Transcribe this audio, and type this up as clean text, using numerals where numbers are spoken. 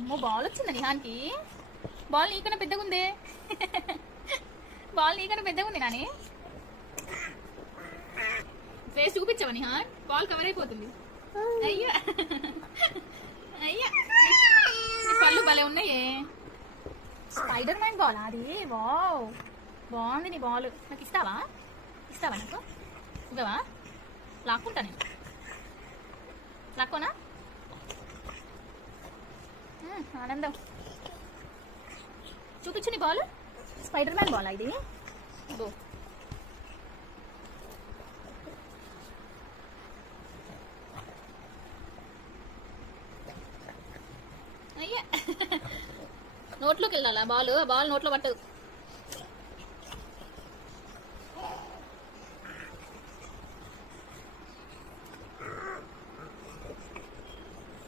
అమ్మో బాల్ వచ్చిందా నిహాన్కి? బాల్ నీకన్నా పెద్దగా ఉందే. బాల్ నీకన్నా పెద్దగా ఉంది Nani. Face చూపించావా Nihan? Ball cover అయిపోతుంది. అయ్యా అయ్యా నీ పళ్ళు భలే ఉన్నాయే. స్పైడర్ మ్యాన్ బాల్ అది. వావ్ బాగుంది నీ బాల్. నాకు ఇస్తావా? ఇస్తావా నాకు? ఇవ్వవా? లాక్కుంటా నేను. లాక్కోనా? ఆనందం చూపించు నీ బాల్. స్పైడర్ మ్యాన్ బాల్ ఇది. ఇగో అయ్యా నోట్లోకి వెళ్ళాలా బాల్? బాల్ నోట్లో పట్టదు.